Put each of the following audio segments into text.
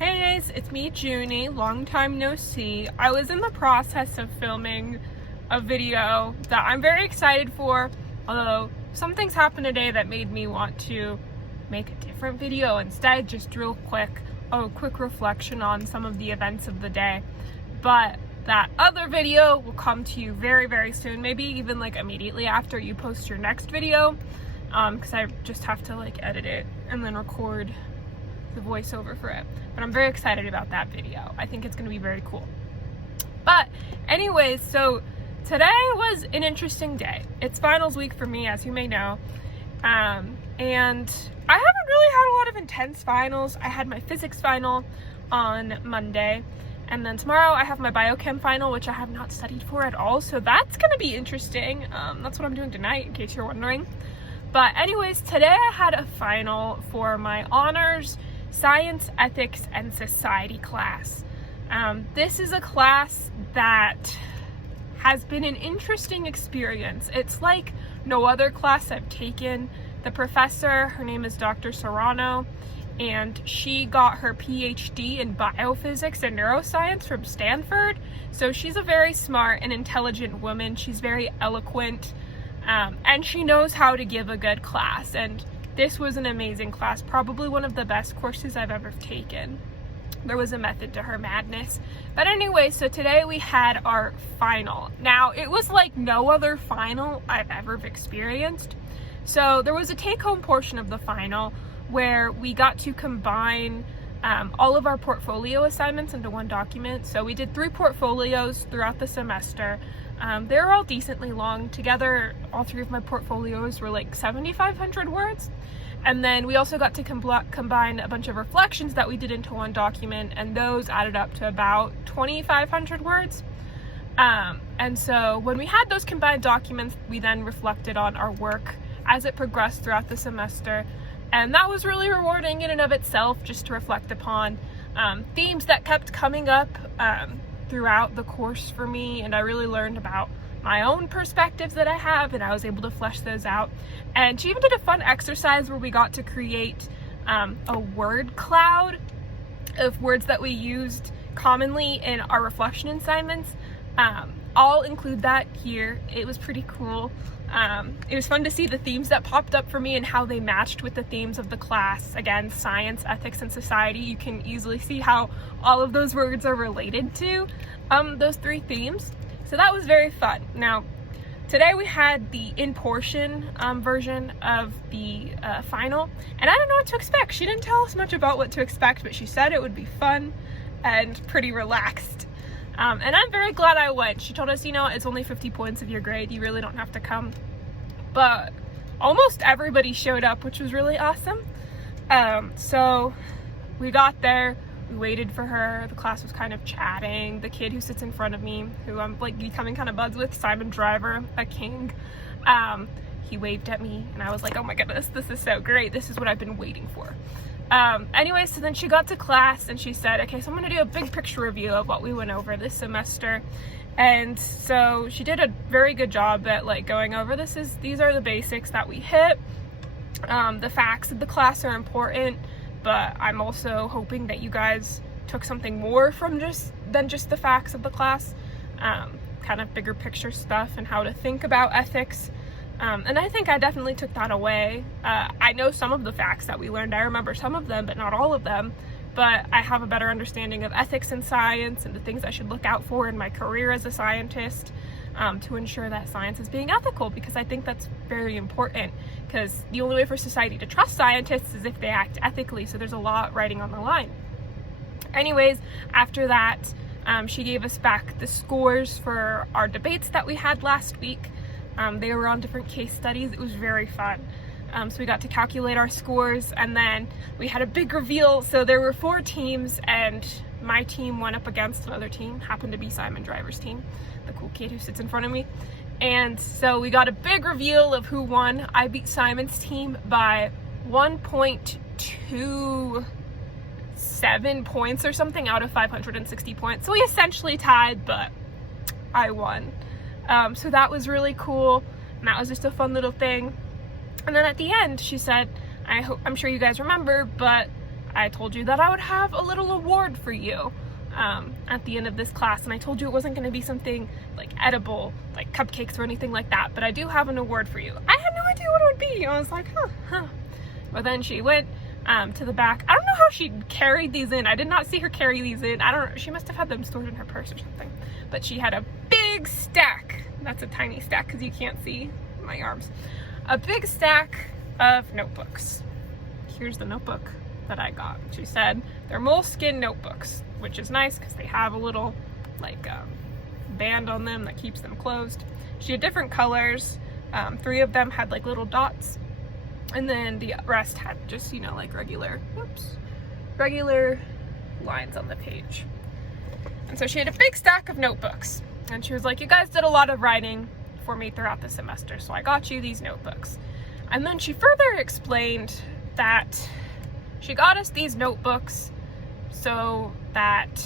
Hey guys, it's me, Junie. Long time no see. I was in the process of filming a video that I'm very excited for, although some things happened today that made me want to make a different video instead. Just real quick, a quick reflection on some of the events of the day. But that other video will come to you very, very soon, maybe even like immediately after you post your next video, because I just have to like edit it and then record the voiceover for it. But I'm very excited about that video. I think it's going to be very cool. But anyways, so today was an interesting day. It's finals week for me, as you may know, and I haven't really had a lot of intense finals. I had my physics final on Monday, and then tomorrow I have my biochem final, which I have not studied for at all, so that's going to be interesting. That's what I'm doing tonight, in case you're wondering. But anyways, today I had a final for my honors Science, Ethics, and Society class. This is a class that has been an interesting experience. It's like no other class I've taken. The professor, her name is Dr. Serrano, and she got her PhD in biophysics and neuroscience from Stanford. So she's a very smart and intelligent woman. She's very eloquent, and she knows how to give a good class. And this was an amazing class, probably one of the best courses I've ever taken. There was a method to her madness. But anyway, so today we had our final. Now, it was like no other final I've ever experienced. So there was a take-home portion of the final where we got to combine all of our portfolio assignments into one document. So we did 3 portfolios throughout the semester. They were all decently long. Together, all 3 of my portfolios were like 7,500 words. And then we also got to combine a bunch of reflections that we did into one document, and those added up to about 2,500 words. And so when we had those combined documents, we then reflected on our work as it progressed throughout the semester. And that was really rewarding in and of itself, just to reflect upon themes that kept coming up throughout the course for me, and I really learned about my own perspectives that I have, and I was able to flesh those out. And she even did a fun exercise where we got to create a word cloud of words that we used commonly in our reflection assignments. I'll include that here. It was pretty cool. It was fun to see the themes that popped up for me and how they matched with the themes of the class. Again, science, ethics, and society. You can easily see how all of those words are related to those 3 themes. So that was very fun. Now, today we had the in-portion version of the final, and I don't know what to expect. She didn't tell us much about what to expect, but she said it would be fun and pretty relaxed. And I'm very glad I went. She told us, it's only 50 points of your grade. You really don't have to come. But almost everybody showed up, which was really awesome. So we got there. We waited for her. The class was kind of chatting. The kid who sits in front of me, who I'm like becoming kind of buds with, Simon Driver, a king, he waved at me, and I was like, oh my goodness, this is so great. This is what I've been waiting for. Anyway, so then she got to class and she said, okay, so I'm going to do a big picture review of what we went over this semester. And so she did a very good job at like going over these are the basics that we hit. The facts of the class are important, but I'm also hoping that you guys took something more from than just the facts of the class, kind of bigger picture stuff and how to think about ethics. And I think I definitely took that away. I know some of the facts that we learned. I remember some of them, but not all of them. But I have a better understanding of ethics in science and the things I should look out for in my career as a scientist, to ensure that science is being ethical, because I think that's very important, because the only way for society to trust scientists is if they act ethically, so there's a lot riding on the line. Anyways, after that, she gave us back the scores for our debates that we had last week. They were on different case studies. It was very fun. So we got to calculate our scores, and then we had a big reveal. So there were 4 teams, and my team went up against another team, happened to be Simon Driver's team, the cool kid who sits in front of me. And so we got a big reveal of who won. I beat Simon's team by 1.27 points or something out of 560 points. So we essentially tied, but I won. So that was really cool, and that was just a fun little thing. And then at the end, she said, I'm sure you guys remember, but I told you that I would have a little award for you at the end of this class, and I told you it wasn't going to be something like edible, like cupcakes or anything like that, but I do have an award for you. I had no idea what it would be. I was like, huh. But then she went to the back. I don't know how she carried these in. I did not see her carry these in. I don't know. She must have had them stored in her purse or something. But she had a big stack. That's a tiny stack because you can't see my arms. A big stack of notebooks. Here's the notebook that I got. She said they're moleskin notebooks, which is nice because they have a little like band on them that keeps them closed. She had different colors. 3 of them had like little dots, and then the rest had just, you know, like regular lines on the page. And so she had a big stack of notebooks, and she was like, you guys did a lot of writing for me throughout the semester, so I got you these notebooks. And then she further explained that she got us these notebooks so that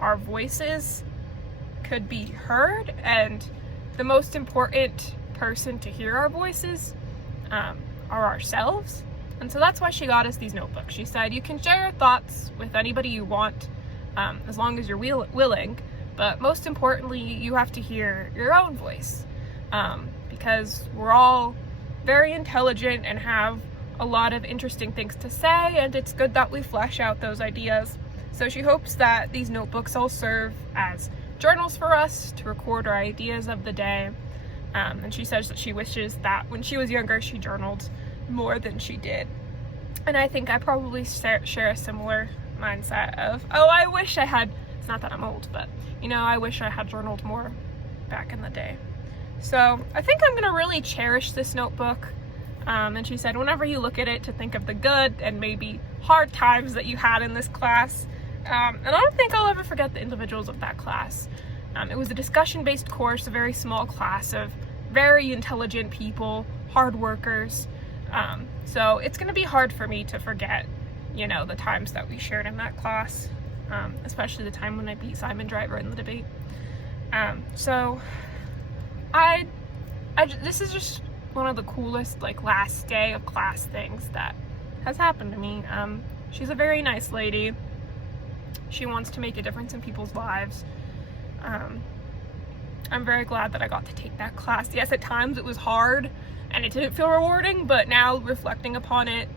our voices could be heard, and the most important person to hear our voices are ourselves. And so that's why she got us these notebooks. She said you can share your thoughts with anybody you want, as long as you're willing, but most importantly you have to hear your own voice, because we're all very intelligent and have a lot of interesting things to say, and it's good that we flesh out those ideas. So she hopes that these notebooks all serve as journals for us to record our ideas of the day. And she says that she wishes that when she was younger she journaled more than she did. And I think I probably share a similar mindset of, oh, I wish I had, it's not that I'm old, but you know, I wish I had journaled more back in the day. So I think I'm gonna really cherish this notebook. And she said whenever you look at it, to think of the good and maybe hard times that you had in this class. And I don't think I'll ever forget the individuals of that class. It was a discussion-based course, a very small class of very intelligent people, hard workers. So it's going to be hard for me to forget, you know, the times that we shared in that class, especially the time when I beat Simon Driver in the debate. So this is just one of the coolest, like, last day of class things that has happened to me. She's a very nice lady. She wants to make a difference in people's lives. I'm very glad that I got to take that class. Yes, at times it was hard and it didn't feel rewarding, but now reflecting upon it,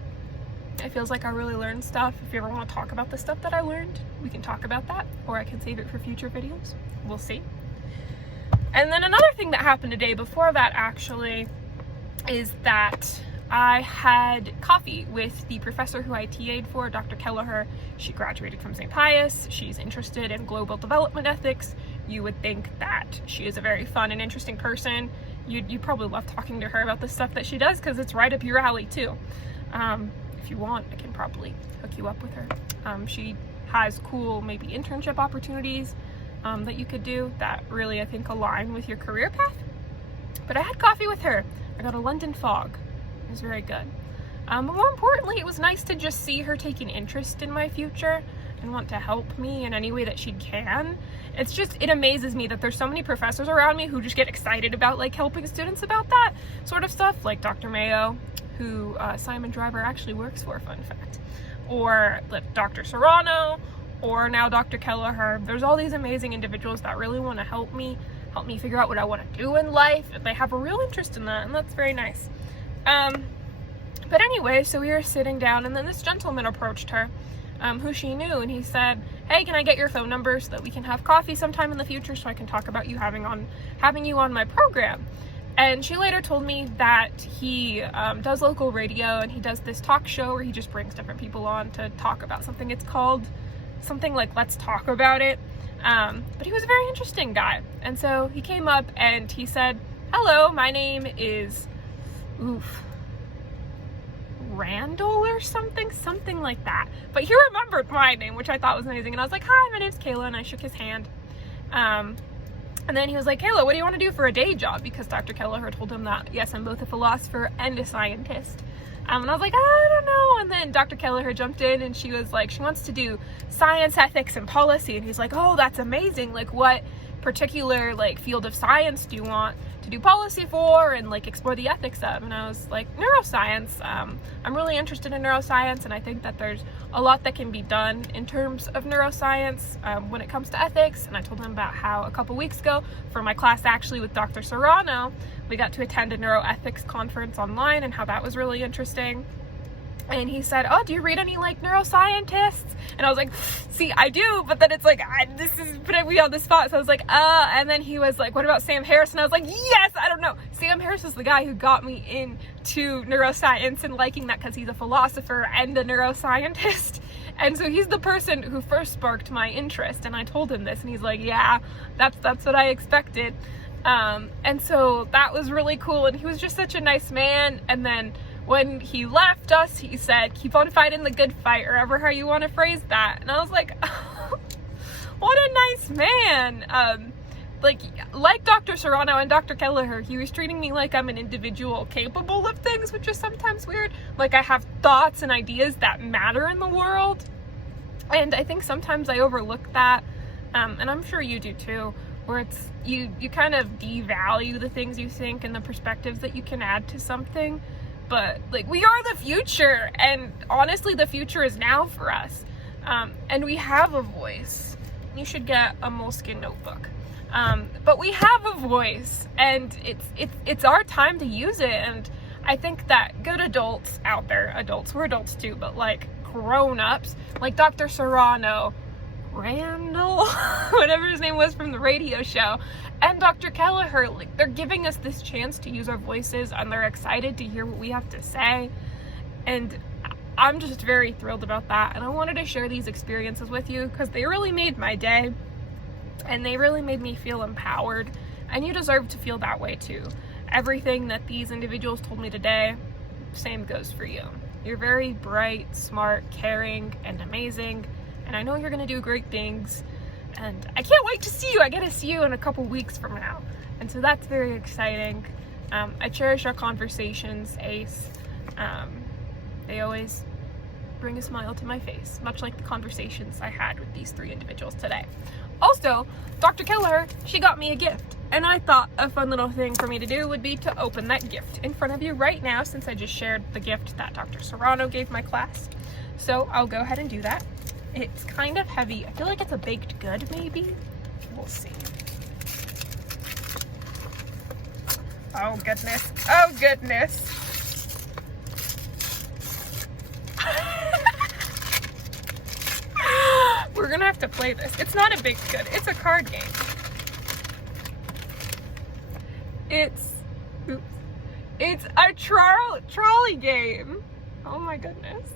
it feels like I really learned stuff. If you ever want to talk about the stuff that I learned, we can talk about that, or I can save it for future videos. We'll see. And then another thing that happened today before that actually is that I had coffee with the professor who I TA'd for, Dr. Kelleher. She graduated from St. Pius. She's interested in global development ethics. You would think that she is a very fun and interesting person. You'd probably love talking to her about the stuff that she does, because it's right up your alley too. If you want, I can probably hook you up with her. She has cool maybe internship opportunities that you could do that really, I think, align with your career path. But I had coffee with her. I got a London fog. It was very good. But more importantly, it was nice to just see her take an interest in my future and want to help me in any way that she can. It's just, it amazes me that there's so many professors around me who just get excited about like helping students about that sort of stuff, like Dr. Mayo, who Simon Driver actually works for, fun fact, or like Dr. Serrano, or now Dr. Kelleher. There's all these amazing individuals that really want to help me figure out what I want to do in life. They have a real interest in that, and that's very nice. But anyway, so we were sitting down, and then this gentleman approached her, who she knew, and he said, hey, can I get your phone number so that we can have coffee sometime in the future so I can talk about you having you on my program. And she later told me that he does local radio, and he does this talk show where he just brings different people on to talk about something. It's called something like Let's Talk About It. But he was a very interesting guy. And so he came up and he said, hello, my name is, Randall or something like that. But he remembered my name, which I thought was amazing. And I was like, hi, my name's Kayla, and I shook his hand. And then he was like, Kayla, what do you want to do for a day job? Because Dr. Kelleher told him that, yes, I'm both a philosopher and a scientist. And I was like, I don't know. And then Dr. Kelleher jumped in, and she was like, she wants to do science, ethics, and policy. And he's like, oh, that's amazing. Like, what particular like field of science do you want to do policy for and like explore the ethics of? And I was like, neuroscience. I'm really interested in neuroscience, and I think that there's a lot that can be done in terms of neuroscience when it comes to ethics. And I told him about how a couple weeks ago for my class actually with Dr. Serrano, we got to attend a neuroethics conference online, and how that was really interesting. And he said, oh, do you read any like neuroscientists? And I was like, see, I do, but then it's like, this is putting me on the spot. So I was like, and then he was like, what about Sam Harris? And I was like, yes, I don't know. Sam Harris is the guy who got me into neuroscience and liking that, because he's a philosopher and a neuroscientist. And so he's the person who first sparked my interest. And I told him this, and he's like, yeah, that's what I expected. And so that was really cool. And he was just such a nice man. And then when he left us, he said, keep on fighting the good fight, or ever how you want to phrase that. And I was like, oh, what a nice man. Like Dr. Serrano and Dr. Kelleher, he was treating me like I'm an individual capable of things, which is sometimes weird. Like I have thoughts and ideas that matter in the world. And I think sometimes I overlook that. And I'm sure you do too, where it's, you kind of devalue the things you think and the perspectives that you can add to something. But like, we are the future, and honestly the future is now for us, and we have a voice. You should get a Moleskine notebook, but we have a voice, and it's our time to use it. And I think that good adults out there, we're adults too, but like grown-ups like Dr. Serrano, Randall, whatever his name was from the radio show, and Dr. Kelleher, like, they're giving us this chance to use our voices, and they're excited to hear what we have to say. And I'm just very thrilled about that. And I wanted to share these experiences with you because they really made my day, and they really made me feel empowered. And you deserve to feel that way too. Everything that these individuals told me today, same goes for you. You're very bright, smart, caring, and amazing. And I know you're gonna do great things. And I can't wait to see you. I get to see you in a couple weeks from now. And so that's very exciting. I cherish our conversations, Ace. They always bring a smile to my face, much like the conversations I had with these 3 individuals today. Also, Dr. Kelleher, she got me a gift. And I thought a fun little thing for me to do would be to open that gift in front of you right now, since I just shared the gift that Dr. Serrano gave my class. So I'll go ahead and do that. It's kind of heavy. I feel like it's a baked good, maybe. We'll see. Oh, goodness. Oh, goodness. We're gonna have to play this. It's not a baked good. It's a card game. It's a trolley game. Oh, my goodness.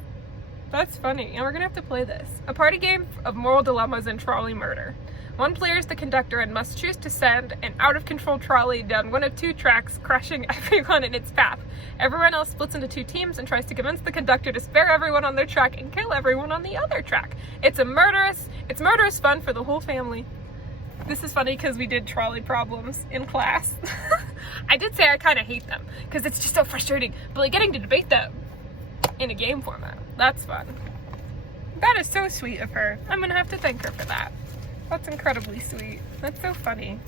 That's funny, and we're gonna have to play this. A party game of moral dilemmas and trolley murder. One player is the conductor and must choose to send an out-of-control trolley down one of 2 tracks, crushing everyone in its path. Everyone else splits into 2 teams and tries to convince the conductor to spare everyone on their track and kill everyone on the other track. It's murderous fun for the whole family. This is funny because we did trolley problems in class. I did say I kind of hate them because it's just so frustrating, but like getting to debate them in a game format, that's fun. That is so sweet of her. I'm gonna have to thank her for that. That's incredibly sweet. That's so funny.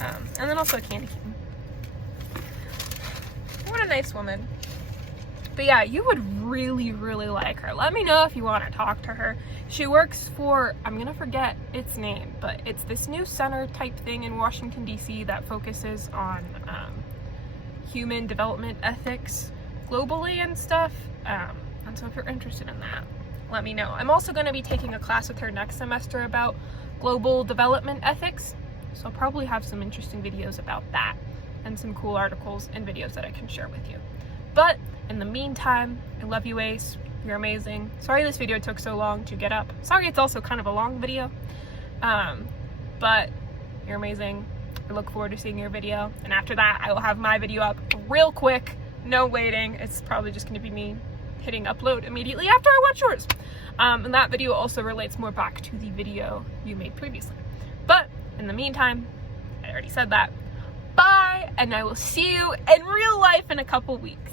And then also a candy cane. What a nice woman. But yeah, you would really, really like her. Let me know if you want to talk to her. She works for, I'm gonna forget its name, but it's this new center type thing in Washington, D.C. that focuses on human development ethics globally and stuff. And so if you're interested in that, let me know. I'm also going to be taking a class with her next semester about global development ethics, so I'll probably have some interesting videos about that and some cool articles and videos that I can share with you. But in the meantime, I love you, Ace. You're amazing. Sorry this video took so long to get up. Sorry it's also kind of a long video, but you're amazing. I look forward to seeing your video, and after that I will have my video up real quick. No waiting. It's probably just going to be me hitting upload immediately after I watch yours. And that video also relates more back to the video you made previously. But in the meantime, I already said that. Bye, and I will see you in real life in a couple weeks.